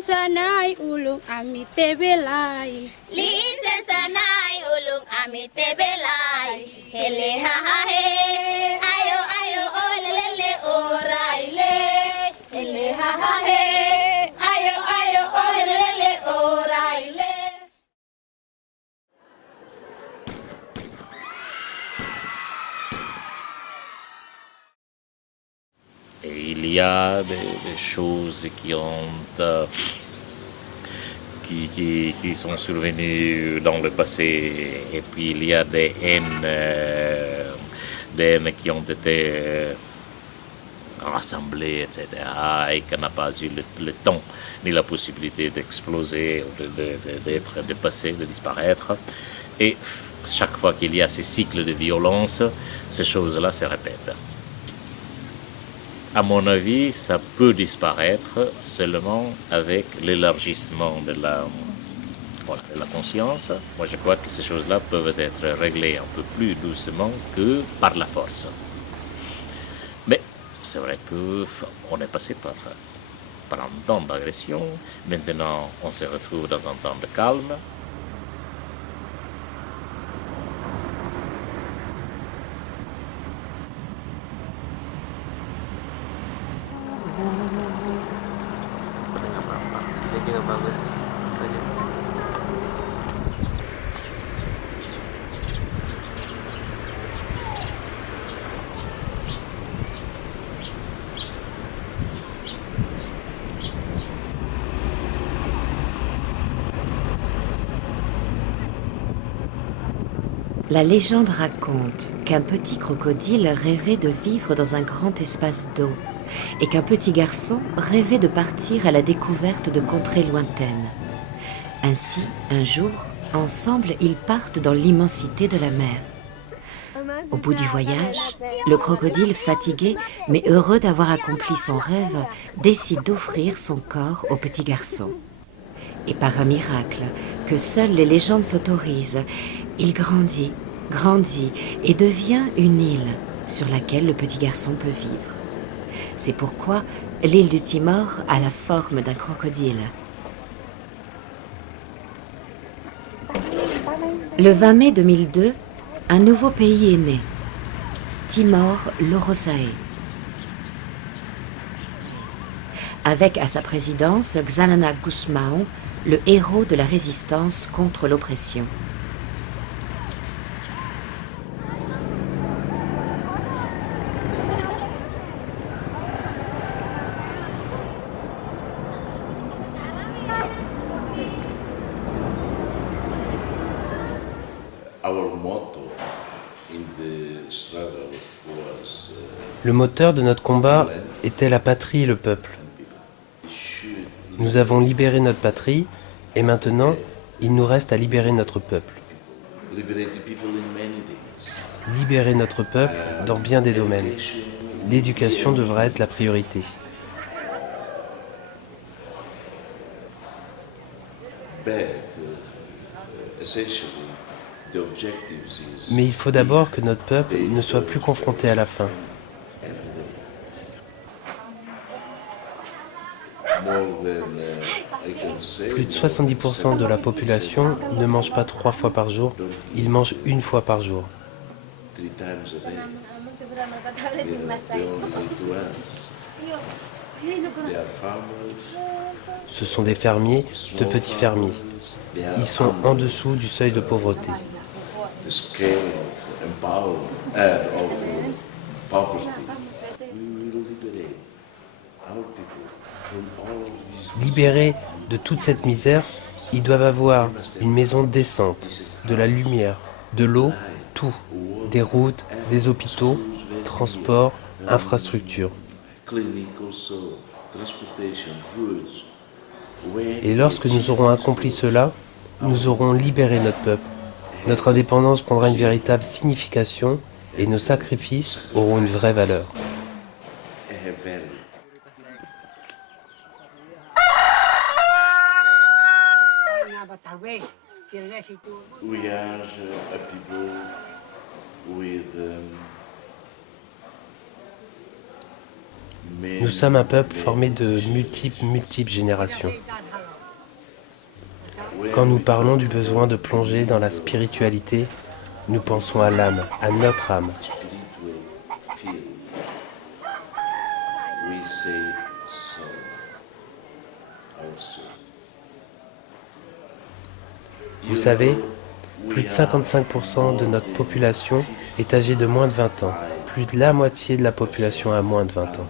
sanai ulung ami tebelai. Listen sanai ulung ami tebelai. Hele ha ha he. Ayo ayo oh le le le oh rai le. Hele ha ha he. Ayo ayo oh le le le oh rai le. Et il y a des choses qui ont qui sont survenues dans le passé, et puis il y a des haines qui ont été rassemblées, etc., et qu'on n'a pas eu le temps ni la possibilité d'exploser, d'être dépassé, de disparaître. Et chaque fois qu'il y a ces cycles de violence, ces choses-là se répètent. À mon avis, ça peut disparaître seulement avec l'élargissement de la conscience. Moi, je crois que ces choses-là peuvent être réglées un peu plus doucement que par la force. Mais c'est vrai qu'on est passé par un temps d'agression. Maintenant, on se retrouve dans un temps de calme. La légende raconte qu'un petit crocodile rêvait de vivre dans un grand espace d'eau et qu'un petit garçon rêvait de partir à la découverte de contrées lointaines. Ainsi, un jour, ensemble, ils partent dans l'immensité de la mer. Au bout du voyage, le crocodile, fatigué mais heureux d'avoir accompli son rêve, décide d'offrir son corps au petit garçon. Et par un miracle que seules les légendes s'autorisent, il grandit et devient une île sur laquelle le petit garçon peut vivre. C'est pourquoi l'île du Timor a la forme d'un crocodile. Le 20 mai 2002, un nouveau pays est né, Timor Lorosae. Avec à sa présidence Xanana Gusmão, le héros de la résistance contre l'oppression. Le moteur de notre combat était la patrie et le peuple. Nous avons libéré notre patrie et maintenant, il nous reste à libérer notre peuple. Libérer notre peuple dans bien des domaines. L'éducation devra être la priorité. Mais il faut d'abord que notre peuple ne soit plus confronté à la faim. Plus de 70% de la population ne mange pas 3 fois par jour, ils mangent 1 fois par jour. Ce sont des fermiers, de petits fermiers. Ils sont en dessous du seuil de pauvreté. Libérés de toute cette misère, ils doivent avoir une maison décente, de la lumière, de l'eau, tout, des routes, des hôpitaux, transports, infrastructures. Et lorsque nous aurons accompli cela, nous aurons libéré notre peuple. Notre indépendance prendra une véritable signification et nos sacrifices auront une vraie valeur. Nous sommes un peuple formé de multiples générations. Quand nous parlons du besoin de plonger dans la spiritualité, nous pensons à l'âme, à notre âme. Vous savez, plus de 55% de notre population est âgée de moins de 20 ans. Plus de la moitié de la population a moins de 20 ans.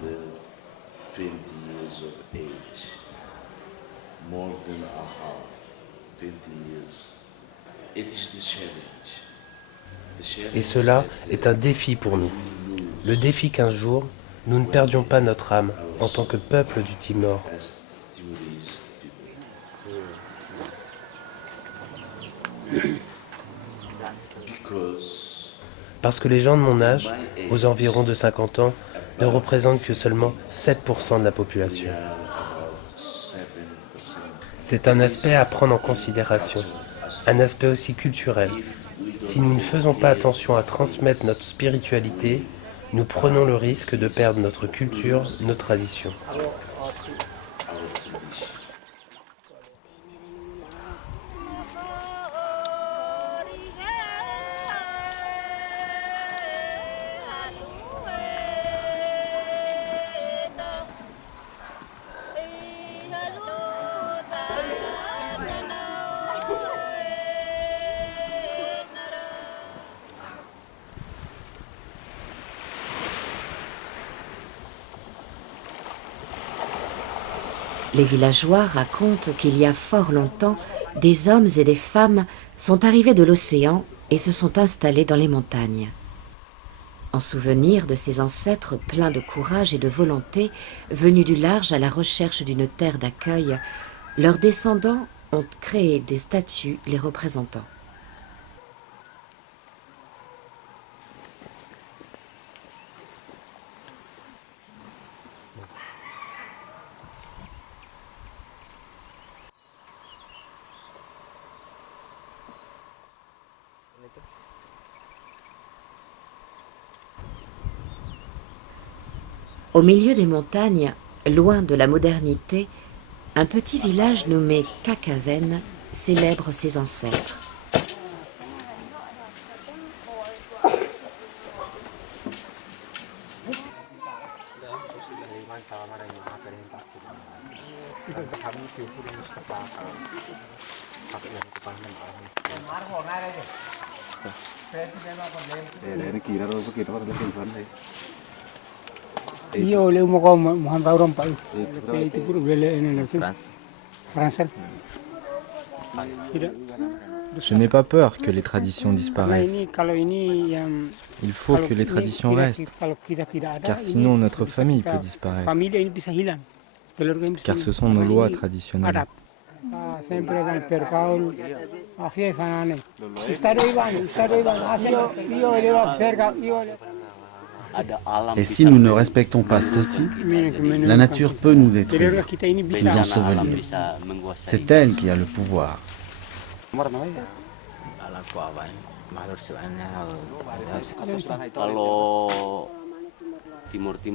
Et cela est un défi pour nous. Le défi qu'un jour, nous ne perdions pas notre âme en tant que peuple du Timor. Parce que les gens de mon âge, aux environs de 50 ans, ne représentent que seulement 7% de la population. C'est un aspect à prendre en considération, un aspect aussi culturel. Si nous ne faisons pas attention à transmettre notre spiritualité, nous prenons le risque de perdre notre culture, nos traditions. Les villageois racontent qu'il y a fort longtemps, des hommes et des femmes sont arrivés de l'océan et se sont installés dans les montagnes. En souvenir de ces ancêtres pleins de courage et de volonté, venus du large à la recherche d'une terre d'accueil, leurs descendants ont créé des statues les représentant. Au milieu des montagnes, loin de la modernité, un petit village nommé Kakaven célèbre ses ancêtres. Je n'ai pas peur que les traditions disparaissent. Il faut que les traditions restent, car sinon notre famille peut disparaître, car ce sont nos lois traditionnelles. Et si nous ne respectons pas ceci, la nature peut nous détruire, nous ensevelir. C'est elle qui a le pouvoir.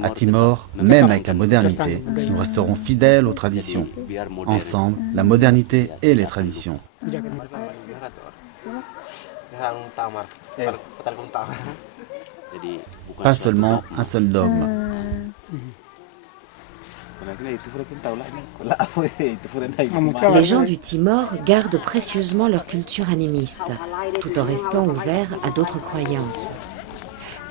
À Timor, même avec la modernité, nous resterons fidèles aux traditions. Ensemble, la modernité et les traditions. Pas seulement un seul dogme. Les gens du Timor gardent précieusement leur culture animiste, tout en restant ouverts à d'autres croyances.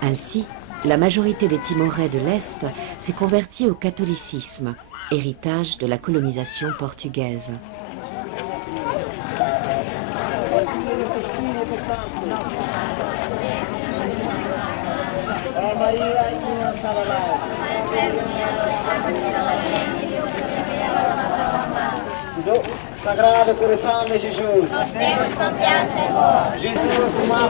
Ainsi, la majorité des Timorais de l'Est s'est convertie au catholicisme, héritage de la colonisation portugaise. Sagrado coração de Jesus. Nós temos confiança em vós. Jesus, ai,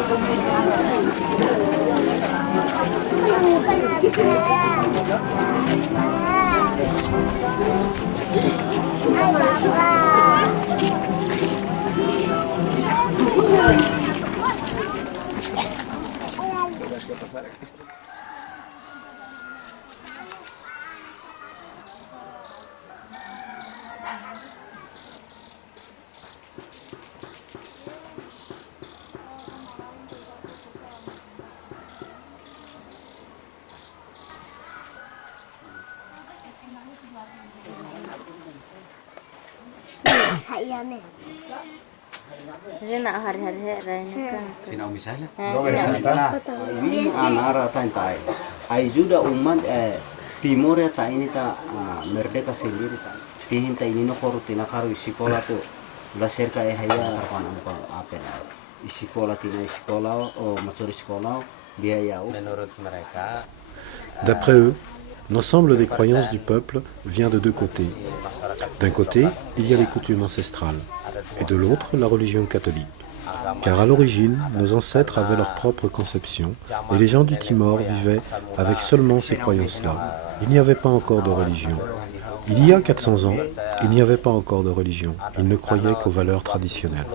papai. D'après eux, l'ensemble des croyances du peuple vient de deux côtés. D'un côté, il y a les coutumes ancestrales, et de l'autre, la religion catholique. Car à l'origine, nos ancêtres avaient leur propre conception, et les gens du Timor vivaient avec seulement ces croyances-là. Il n'y avait pas encore de religion. Il y a 400 ans, il n'y avait pas encore de religion. Ils ne croyaient qu'aux valeurs traditionnelles.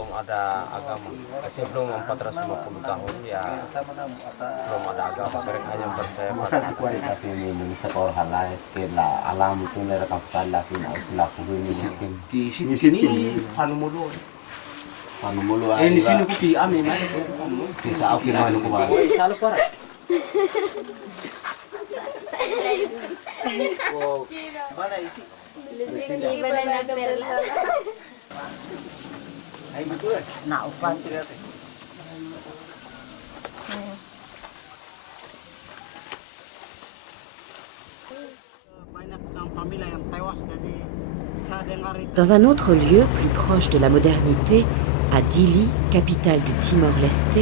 Dans un autre lieu, plus proche de la modernité, à Dili, capitale du Timor-Leste,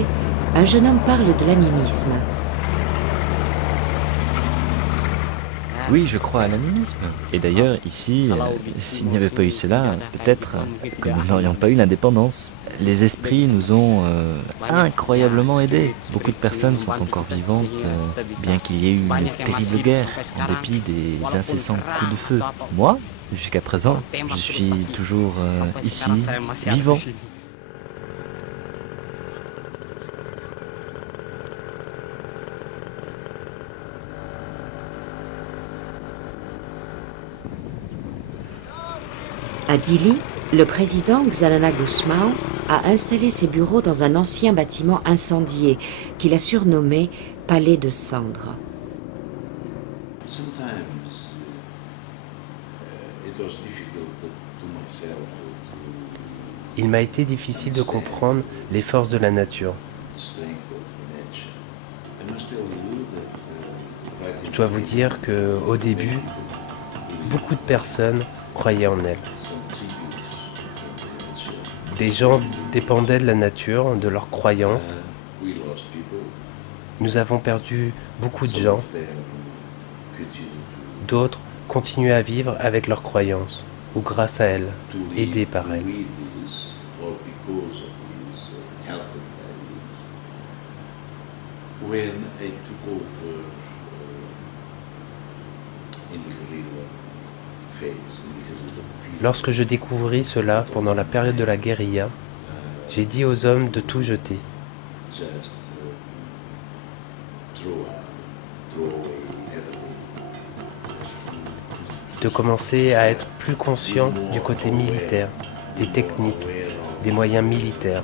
un jeune homme parle de l'animisme. Oui, je crois à l'animisme. Et d'ailleurs, ici, s'il n'y avait pas eu cela, peut-être que nous n'aurions pas eu l'indépendance. Les esprits nous ont incroyablement aidés. Beaucoup de personnes sont encore vivantes, bien qu'il y ait eu une terrible guerre, en dépit des incessants coups de feu. Moi, jusqu'à présent, je suis toujours ici, vivant. À Dili, le président Xanana Gusmao a installé ses bureaux dans un ancien bâtiment incendié qu'il a surnommé Palais de Cendres. Il m'a été difficile de comprendre les forces de la nature. Je dois vous dire qu'au début, beaucoup de personnes croyaient en elle. Des gens dépendaient de la nature, de leurs croyances. Nous avons perdu beaucoup de gens. D'autres continuent à vivre avec leurs croyances, ou grâce à elles, aidés par elles. Lorsque je découvris cela pendant la période de la guérilla, j'ai dit aux hommes de tout jeter. De commencer à être plus conscient du côté militaire, des techniques, des moyens militaires.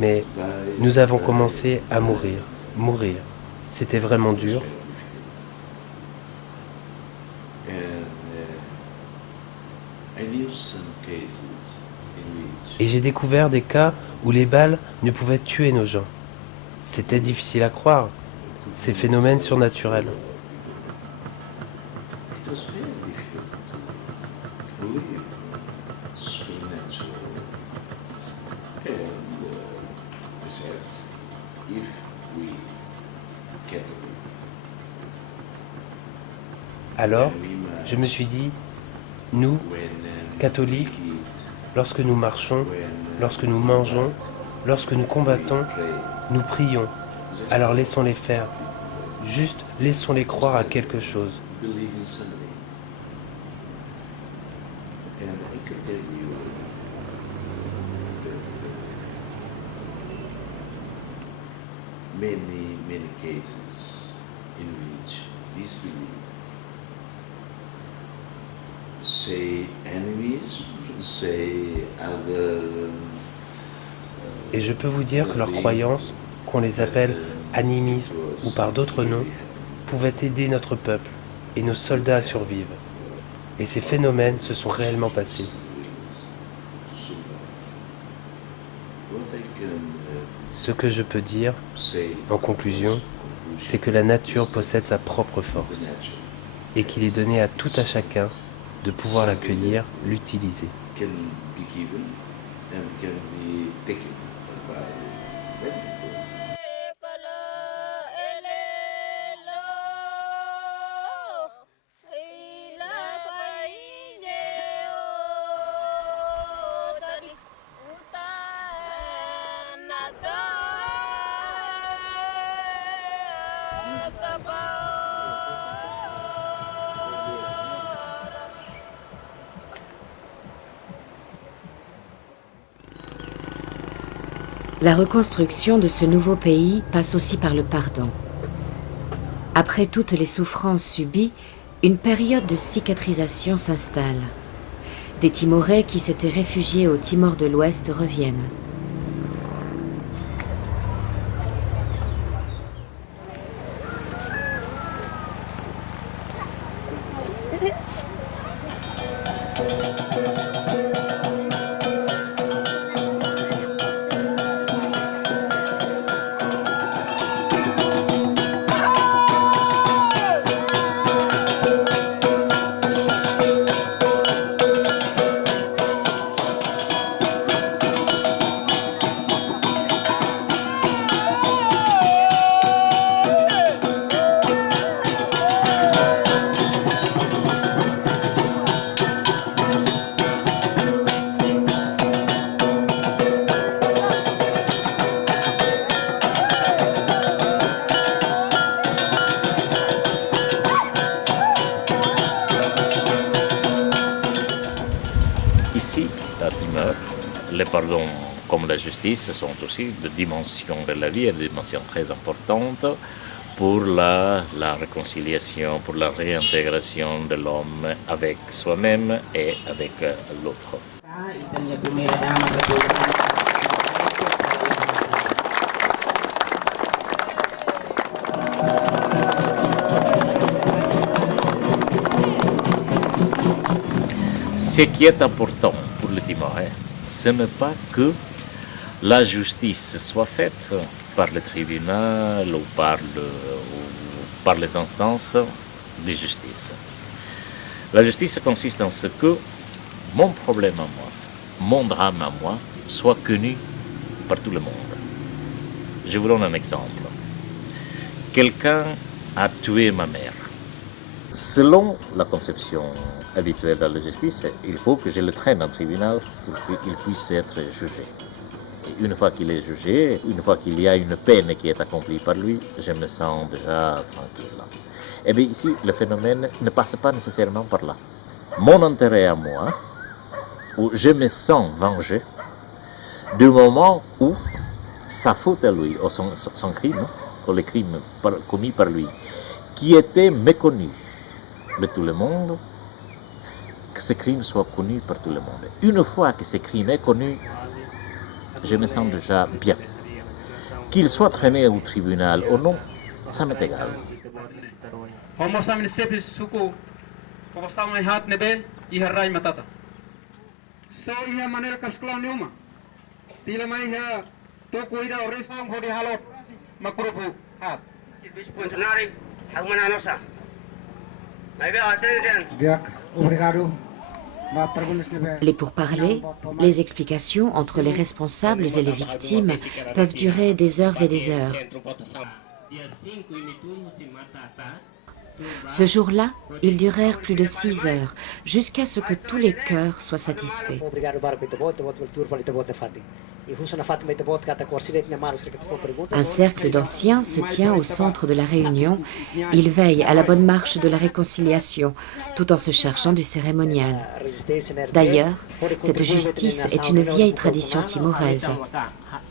Mais nous avons commencé à mourir. C'était vraiment dur. Et j'ai découvert des cas où les balles ne pouvaient tuer nos gens. C'était difficile à croire, ces phénomènes surnaturels. Alors, je me suis dit, nous, catholiques, lorsque nous marchons, lorsque nous mangeons, lorsque nous combattons, nous prions. Alors laissons-les faire. Juste laissons-les croire à quelque chose. Many cases in which disbelief Et je peux vous dire que leurs croyances, qu'on les appelle animisme ou par d'autres noms, pouvaient aider notre peuple et nos soldats à survivre. Et ces phénomènes se sont réellement passés. Ce que je peux dire, en conclusion, c'est que la nature possède sa propre force et qu'il est donné à tout à chacun de pouvoir l'accueillir, l'utiliser. La reconstruction de ce nouveau pays passe aussi par le pardon. Après toutes les souffrances subies, une période de cicatrisation s'installe. Des Timorais qui s'étaient réfugiés au Timor de l'Ouest reviennent. Ici, à Timor, le pardon comme la justice sont aussi des dimensions de la vie, des dimensions très importantes pour la réconciliation, pour la réintégration de l'homme avec soi-même et avec l'autre. Ce qui est important pour le Timorais, ce n'est pas que la justice soit faite par le tribunal ou par les instances de justice. La justice consiste en ce que mon problème à moi, mon drame à moi, soit connu par tout le monde. Je vous donne un exemple. Quelqu'un a tué ma mère. Selon la conception habituelle de la justice, il faut que je le traîne en tribunal pour qu'il puisse être jugé. Et une fois qu'il est jugé, une fois qu'il y a une peine qui est accomplie par lui, je me sens déjà tranquille. Et bien ici, le phénomène ne passe pas nécessairement par là. Mon intérêt à moi, où je me sens vengé, du moment où sa faute à lui, ou son crime, ou le crime commis par lui, qui était méconnu de tout le monde, que ce crime soit connu par tout le monde. Une fois que ce crime est connu, je me sens déjà bien. Qu'il soit traîné au tribunal ou non, ça m'est égal. Les pourparlers, les explications entre les responsables et les victimes peuvent durer des heures et des heures. Ce jour-là, ils durèrent plus de 6 heures, jusqu'à ce que tous les cœurs soient satisfaits. Un cercle d'anciens se tient au centre de la réunion. Ils veillent à la bonne marche de la réconciliation, tout en se chargeant du cérémonial. D'ailleurs, cette justice est une vieille tradition timoraise.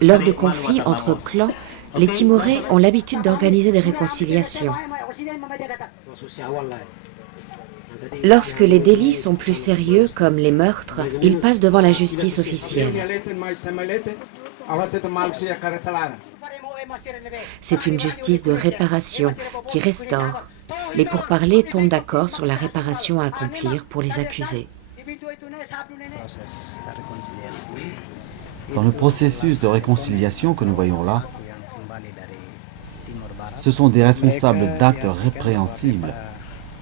Lors de conflits entre clans, les Timorais ont l'habitude d'organiser des réconciliations. Lorsque les délits sont plus sérieux, comme les meurtres, ils passent devant la justice officielle. C'est une justice de réparation qui restaure. Les pourparlers tombent d'accord sur la réparation à accomplir pour les accusés. Dans le processus de réconciliation que nous voyons là, ce sont des responsables d'actes répréhensibles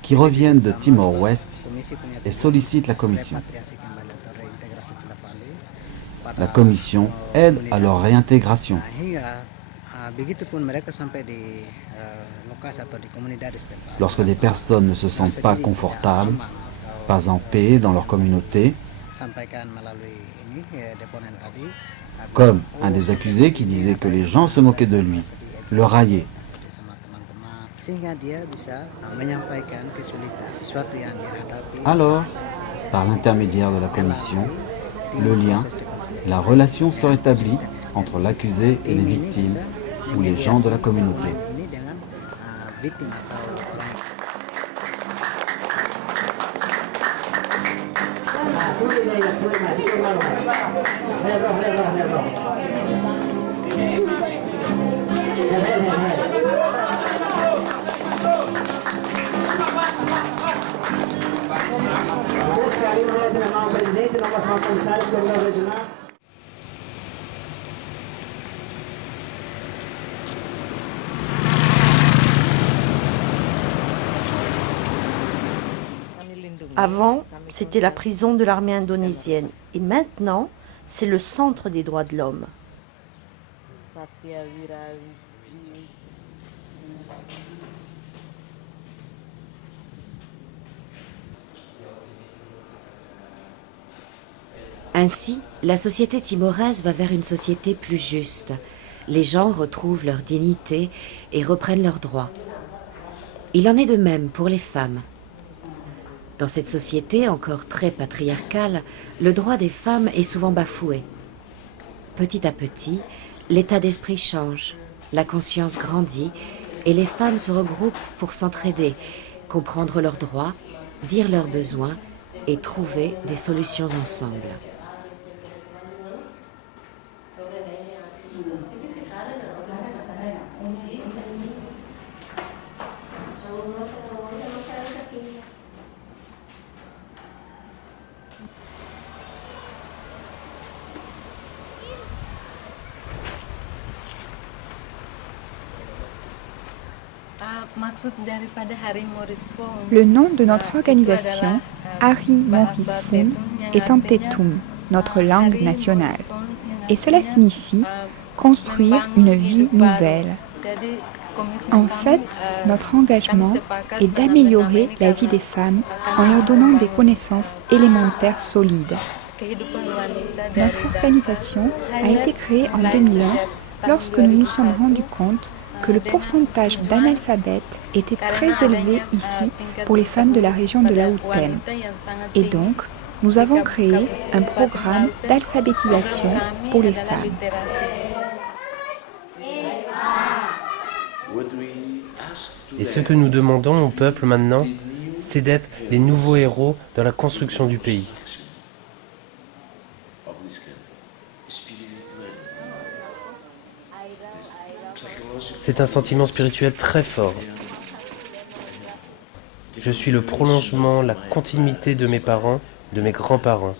qui reviennent de Timor-Ouest et sollicitent la commission. La commission aide à leur réintégration. Lorsque des personnes ne se sentent pas confortables, pas en paix dans leur communauté, comme un des accusés qui disait que les gens se moquaient de lui, le raillaient. Alors, par l'intermédiaire de la commission, le lien, la relation se rétablit entre l'accusé et les victimes ou les gens de la communauté. Avant, c'était la prison de l'armée indonésienne. Et maintenant, c'est le centre des droits de l'homme. Ainsi, la société timoraise va vers une société plus juste. Les gens retrouvent leur dignité et reprennent leurs droits. Il en est de même pour les femmes. Dans cette société encore très patriarcale, le droit des femmes est souvent bafoué. Petit à petit, l'état d'esprit change, la conscience grandit et les femmes se regroupent pour s'entraider, comprendre leurs droits, dire leurs besoins et trouver des solutions ensemble. Le nom de notre organisation, Hari Morris Fung, est Antetum, notre langue nationale. Et cela signifie construire une vie nouvelle. En fait, notre engagement est d'améliorer la vie des femmes en leur donnant des connaissances élémentaires solides. Notre organisation a été créée en 2001 lorsque nous nous sommes rendus compte que le pourcentage d'analphabètes était très élevé ici pour les femmes de la région de Laoutem. Et donc, nous avons créé un programme d'alphabétisation pour les femmes. Et ce que nous demandons au peuple maintenant, c'est d'être les nouveaux héros dans la construction du pays. C'est un sentiment spirituel très fort. Je suis le prolongement, la continuité de mes parents, de mes grands-parents.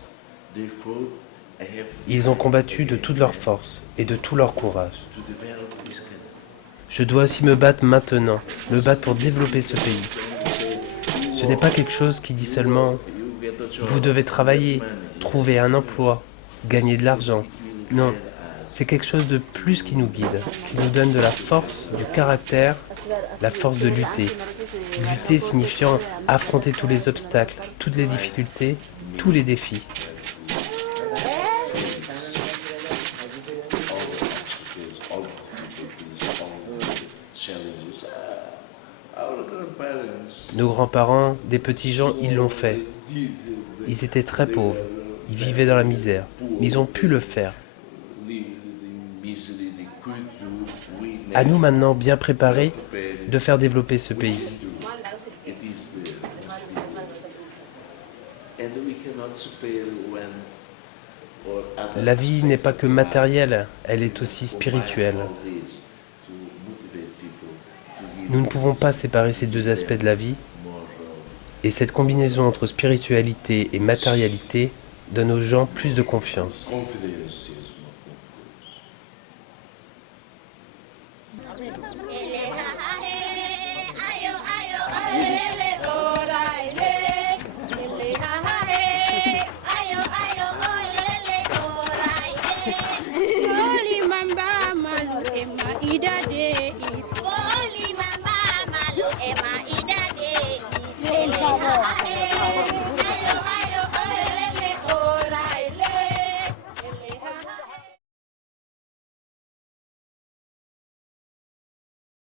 Ils ont combattu de toute leur force et de tout leur courage. Je dois aussi me battre maintenant, me battre pour développer ce pays. Ce n'est pas quelque chose qui dit seulement « vous devez travailler, trouver un emploi, gagner de l'argent ». Non. C'est quelque chose de plus qui nous guide, qui nous donne de la force, du caractère, la force de lutter. Lutter signifiant affronter tous les obstacles, toutes les difficultés, tous les défis. Nos grands-parents, des petits gens, ils l'ont fait. Ils étaient très pauvres, ils vivaient dans la misère, mais ils ont pu le faire. À nous maintenant, bien préparés, de faire développer ce pays. La vie n'est pas que matérielle, elle est aussi spirituelle. Nous ne pouvons pas séparer ces deux aspects de la vie, et cette combinaison entre spiritualité et matérialité donne aux gens plus de confiance. Ele ha ha he,